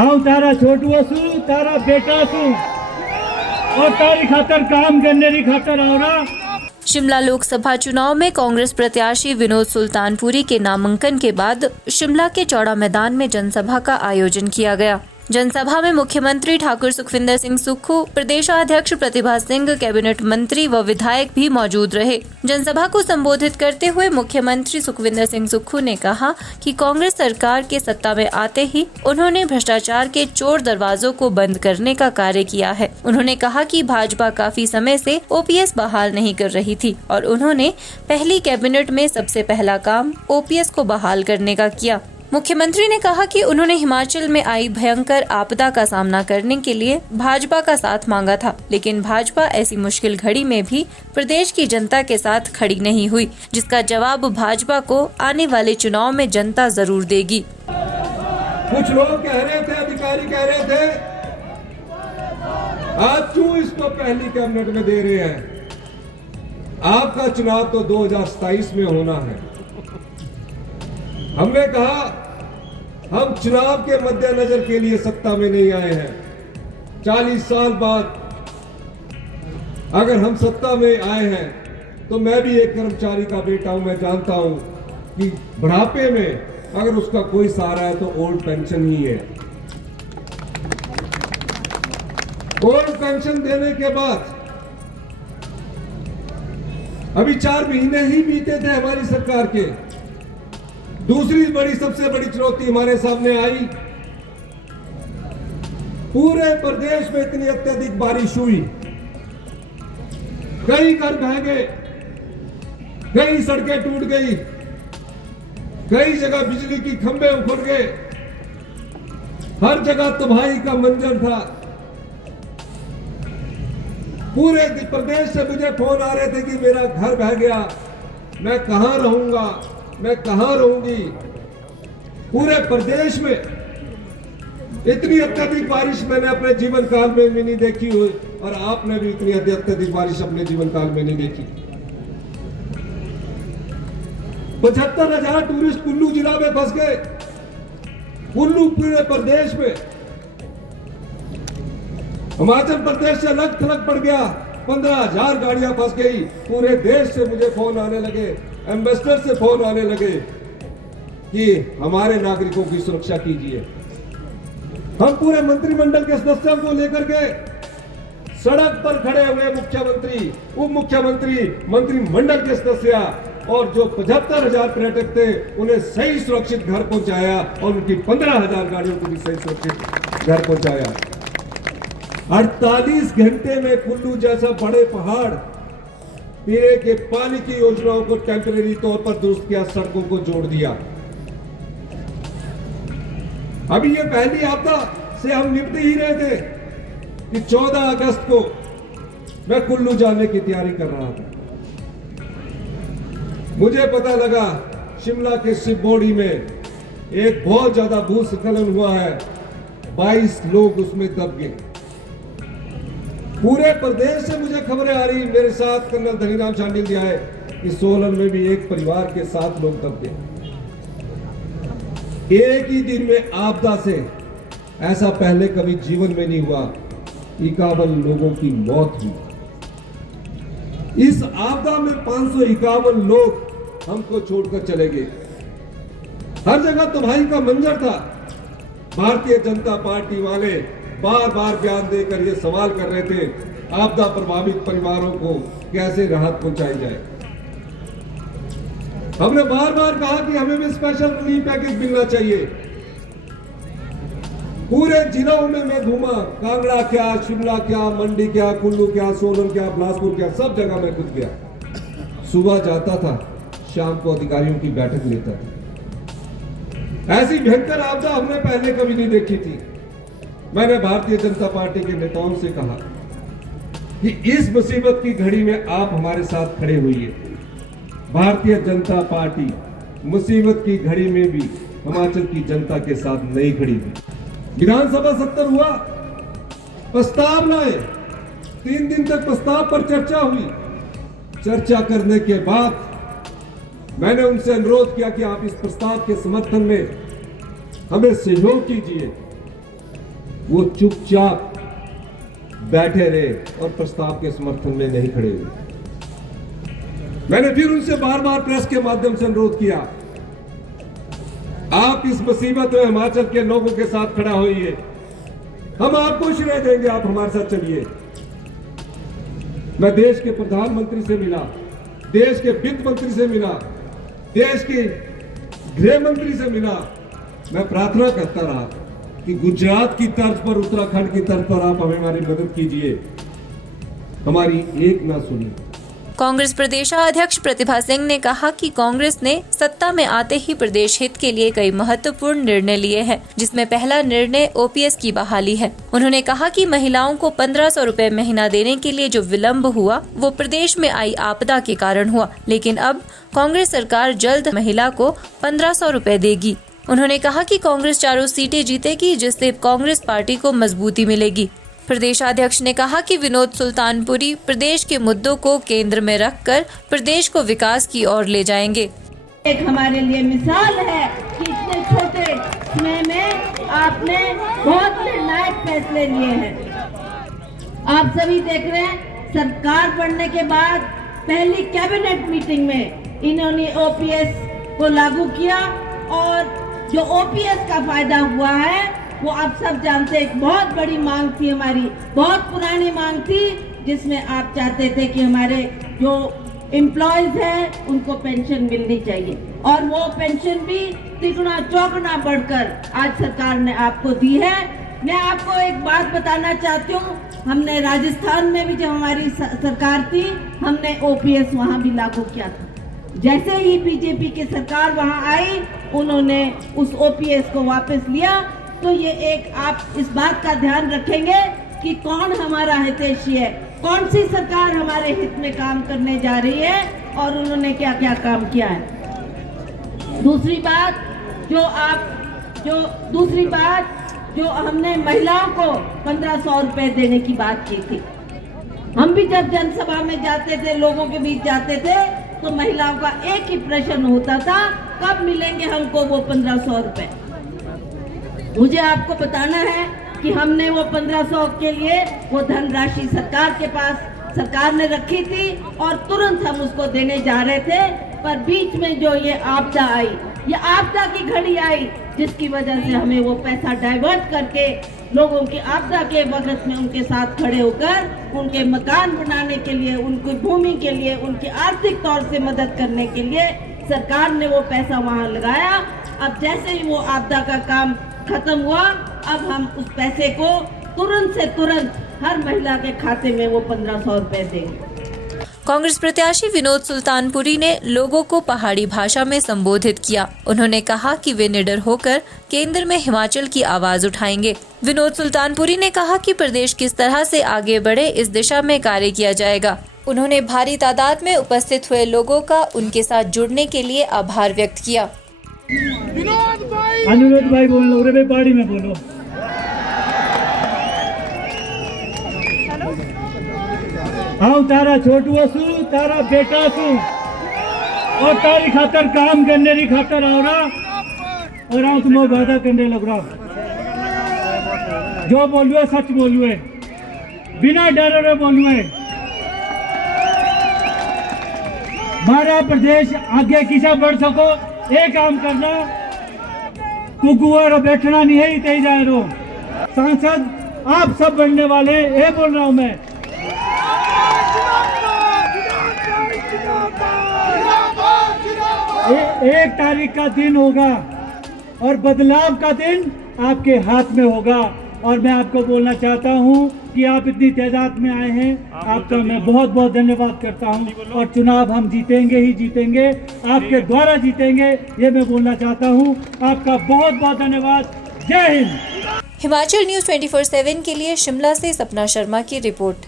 હું તારા છોટવો છું, તારા બેટા છું और तारी खातर काम करने की खातर आवरा। शिमला लोकसभा चुनाव में कांग्रेस प्रत्याशी विनोद सुल्तानपुरी के नामांकन के बाद शिमला के चौड़ा मैदान में जनसभा का आयोजन किया गया। जनसभा में मुख्यमंत्री ठाकुर सुखविंदर सिंह सुक्खू, प्रदेशाध्यक्ष प्रतिभा सिंह, कैबिनेट मंत्री व विधायक भी मौजूद रहे। जनसभा को संबोधित करते हुए मुख्यमंत्री सुखविंदर सिंह सुक्खू ने कहा कि कांग्रेस सरकार के सत्ता में आते ही उन्होंने भ्रष्टाचार के चोर दरवाजों को बंद करने का कार्य किया है। उन्होंने कहा कि भाजपा काफी समय से ओपीएस बहाल नहीं कर रही थी और उन्होंने पहली कैबिनेट में सबसे पहला काम ओपीएस को बहाल करने का किया। मुख्यमंत्री ने कहा कि उन्होंने हिमाचल में आई भयंकर आपदा का सामना करने के लिए भाजपा का साथ मांगा था, लेकिन भाजपा ऐसी मुश्किल घड़ी में भी प्रदेश की जनता के साथ खड़ी नहीं हुई, जिसका जवाब भाजपा को आने वाले चुनाव में जनता जरूर देगी। कुछ लोग कह रहे थे, अधिकारी कह रहे थे, आप क्यों इसको पहली कैबिनेट में दे रहे हैं? आपका चुनाव तो 2027 में होना है। हमने कहा हम चुनाव के मद्देनजर के लिए सत्ता में नहीं आए हैं। 40 साल बाद अगर हम सत्ता में आए हैं तो मैं भी एक कर्मचारी का बेटा हूं। मैं जानता हूं कि बुढ़ापे में अगर उसका कोई सहारा है तो ओल्ड पेंशन ही है। ओल्ड पेंशन देने के बाद अभी 4 महीने ही बीते थे हमारी सरकार के। दूसरी सबसे बड़ी चुनौती हमारे सामने आई। पूरे प्रदेश में इतनी अत्यधिक बारिश हुई, कई घर बह गए, कई सड़कें टूट गई, कई जगह बिजली की खंभे उखड़ गए, हर जगह तबाही का मंजर था। पूरे प्रदेश से मुझे फोन आ रहे थे कि मेरा घर बह गया, मैं कहां रहूंगा, मैं कहां रहूंगी। पूरे प्रदेश में इतनी अत्यधिक बारिश मैंने अपने जीवन काल में भी नहीं देखी हुई और आपने भी इतनी अत्यधिक बारिश अपने जीवन काल में नहीं देखी। 75,000 टूरिस्ट कुल्लू जिला में फंस गए। कुल्लू पूरे प्रदेश में, हिमाचल प्रदेश से अलग थलग पड़ गया। 15,000 गाड़ियां फंस गई। पूरे देश से मुझे फोन आने लगे, एम्बेसडर से फोन आने लगे कि हमारे नागरिकों की सुरक्षा कीजिए। हम पूरे मंत्रिमंडल के सदस्यों को लेकर के सड़क पर खड़े हुए मुख्यमंत्री, उप मुख्यमंत्री, मंत्रिमंडल के सदस्य और जो 75,000 पर्यटक थे उन्हें सही सुरक्षित घर पहुंचाया और उनकी 15,000 गाड़ियों को भी सही सुरक्षित घर पहुंचाया। 48 घंटे में कुल्लू जैसा बड़े पहाड़ पीने के पानी की योजनाओं को टेम्परेरी तौर पर दुरुस्त किया, सड़कों को जोड़ दिया। अभी ये पहली आपदा से हम निपट ही रहे थे कि 14 अगस्त को मैं कुल्लू जाने की तैयारी कर रहा था। मुझे पता लगा शिमला के शिवबोड़ी में एक बहुत ज्यादा भूस्खलन हुआ है, 22 लोग उसमें दब गए। पूरे प्रदेश से मुझे खबरें आ रही, मेरे साथ कर्नल धनीराम शांडिल जी आए कि सोलन में भी एक परिवार के 7 लोग दब गए। एक ही दिन में आपदा से ऐसा पहले कभी जीवन में नहीं हुआ। 51 लोगों की मौत हुई। इस आपदा में 551 लोग हमको छोड़कर चले गए। हर जगह तबाही का मंजर था। भारतीय जनता पार्टी वाले बार बार बयान देकर ये सवाल कर रहे थे आपदा प्रभावित परिवारों को कैसे राहत पहुंचाई जाए। हमने बार बार कहा कि हमें भी स्पेशल रिलीफ पैकेज मिलना चाहिए। पूरे जिलों में मैं घूमा, कांगड़ा क्या, शिमला क्या, मंडी क्या, कुल्लू क्या, सोलन क्या, बिलासपुर क्या, सब जगह मैं खुद गया। सुबह जाता था, शाम को अधिकारियों की बैठक लेता था। ऐसी भयंकर आपदा हमने पहले कभी नहीं देखी थी। मैंने भारतीय जनता पार्टी के नेताओं से कहा कि इस मुसीबत की घड़ी में आप हमारे साथ खड़े होइए। भारतीय जनता पार्टी मुसीबत की घड़ी में भी हिमाचल की जनता के साथ नहीं खड़ी हुई। विधानसभा सत्र हुआ, प्रस्ताव लाए, 3 दिन तक प्रस्ताव पर चर्चा हुई। चर्चा करने के बाद मैंने उनसे अनुरोध किया कि आप इस प्रस्ताव के समर्थन में हमें सहयोग कीजिए। वो चुपचाप बैठे रहे और प्रस्ताव के समर्थन में नहीं खड़े हुए। मैंने फिर उनसे बार बार प्रेस के माध्यम से अनुरोध किया, आप इस मुसीबत में हिमाचल के लोगों के साथ खड़ा होइए, हम आपको श्रेय देंगे, आप हमारे साथ चलिए। मैं देश के प्रधानमंत्री से मिला, देश के वित्त मंत्री से मिला, देश के गृह मंत्री से मिला। मैं प्रार्थना करता रहा कि गुजरात की तर्ज पर, उत्तराखंड की तर्ज पर आप हमारी मदद कीजिए, हमारी एक ना सुनी। कांग्रेस प्रदेशाध्यक्ष प्रतिभा सिंह ने कहा कि कांग्रेस ने सत्ता में आते ही प्रदेश हित के लिए कई महत्वपूर्ण निर्णय लिए हैं, जिसमें पहला निर्णय ओपीएस की बहाली है। उन्होंने कहा कि महिलाओं को 1500 रुपए महीना देने के लिए जो विलम्ब हुआ वो प्रदेश में आई आपदा के कारण हुआ, लेकिन अब कांग्रेस सरकार जल्द महिला को 1500 रुपए देगी। उन्होंने कहा कि कांग्रेस चारों सीटें जीतेगी, जिससे कांग्रेस पार्टी को मजबूती मिलेगी। प्रदेशाध्यक्ष ने कहा कि विनोद सुल्तानपुरी प्रदेश के मुद्दों को केंद्र में रखकर प्रदेश को विकास की ओर ले जाएंगे। एक हमारे लिए मिसाल है कि इतने छोटे समय में आपने बहुत निर्णायक फैसले लिए हैं। आप सभी देख रहे हैं, सरकार बनने के बाद पहली कैबिनेट मीटिंग में इन्होंने ओपीएस को लागू किया और जो ओपीएस का फायदा हुआ है वो आप सब जानते हैं। एक बहुत बड़ी मांग थी हमारी, बहुत पुरानी मांग थी, जिसमें आप चाहते थे कि हमारे जो एम्प्लॉयज हैं उनको पेंशन मिलनी चाहिए, और वो पेंशन भी तिगुना चौगुना बढ़कर आज सरकार ने आपको दी है। मैं आपको एक बात बताना चाहती हूँ, हमने राजस्थान में भी जब हमारी सरकार थी, हमने ओपीएस वहाँ भी लागू किया था। जैसे ही बीजेपी की सरकार वहाँ आई, उन्होंने उस ओपीएस को वापस लिया। तो ये एक आप इस बात का ध्यान रखेंगे कि कौन हमारा हितैषी है, कौन सी सरकार हमारे हित में काम करने जा रही है और उन्होंने क्या क्या काम किया है। दूसरी बात जो हमने महिलाओं को 1500 रुपए देने की बात की थी। हम भी जब जनसभा में जाते थे, लोगों के बीच जाते थे, तो महिलाओं का एक ही प्रश्न होता था, कब मिलेंगे हमको वो 1500 रुपए। मुझे आपको बताना है कि हमने वो 1500 के लिए वो धनराशि सरकार ने रखी थी और तुरंत हम उसको देने जा रहे थे, पर बीच में जो ये आपदा आई, ये आपदा की घड़ी आई, जिसकी वजह से हमें वो पैसा डाइवर्ट करके लोगों की आपदा के वक्त में उनके साथ खड़े होकर उनके मकान बनाने के लिए, उनकी भूमि के लिए, उनकी आर्थिक तौर से मदद करने के लिए सरकार ने वो पैसा वहाँ लगाया। अब जैसे ही वो आपदा का काम खत्म हुआ, अब हम उस पैसे को तुरंत से तुरंत हर महिला के खाते में वो 1500 रुपए देंगे। कांग्रेस प्रत्याशी विनोद सुल्तानपुरी ने लोगों को पहाड़ी भाषा में संबोधित किया। उन्होंने कहा कि वे निडर होकर केंद्र में हिमाचल की आवाज उठाएंगे। विनोद सुल्तानपुरी ने कहा कि प्रदेश किस तरह से आगे बढ़े, इस दिशा में कार्य किया जाएगा। उन्होंने भारी तादाद में उपस्थित हुए लोगों का उनके साथ जुड़ने के लिए आभार व्यक्त किया। अनुरोध भाई बोलो, रे पहाड़ी में बोलो। हाँ, तारा छोटू असू, तारा बेटा असू, और तारी खातर काम करने की खातर आओ रहा, और आओ तुम्हें वादा करने लग रहा। जो बोलुए सच बोलुए, बिना डर रे बोलुए। हमारा प्रदेश आगे किसा बढ़ सको, एक काम करना, कुकुआ बैठना नहीं है, इतने जा रहे हो। सांसद आप सब बनने वाले, ये बोल रहा हूं मैं। एक तारीख का दिन होगा और बदलाव का दिन आपके हाथ में होगा, और मैं आपको बोलना चाहता हूं कि आप इतनी तादाद में आए हैं, आपका मैं बहुत बहुत धन्यवाद करता हूं। और चुनाव हम जीतेंगे ही जीतेंगे, आपके द्वारा जीतेंगे, ये मैं बोलना चाहता हूं। आपका बहुत बहुत धन्यवाद। जय हिंद। हिमाचल न्यूज़ 24/7 के लिए शिमला से सपना शर्मा की रिपोर्ट।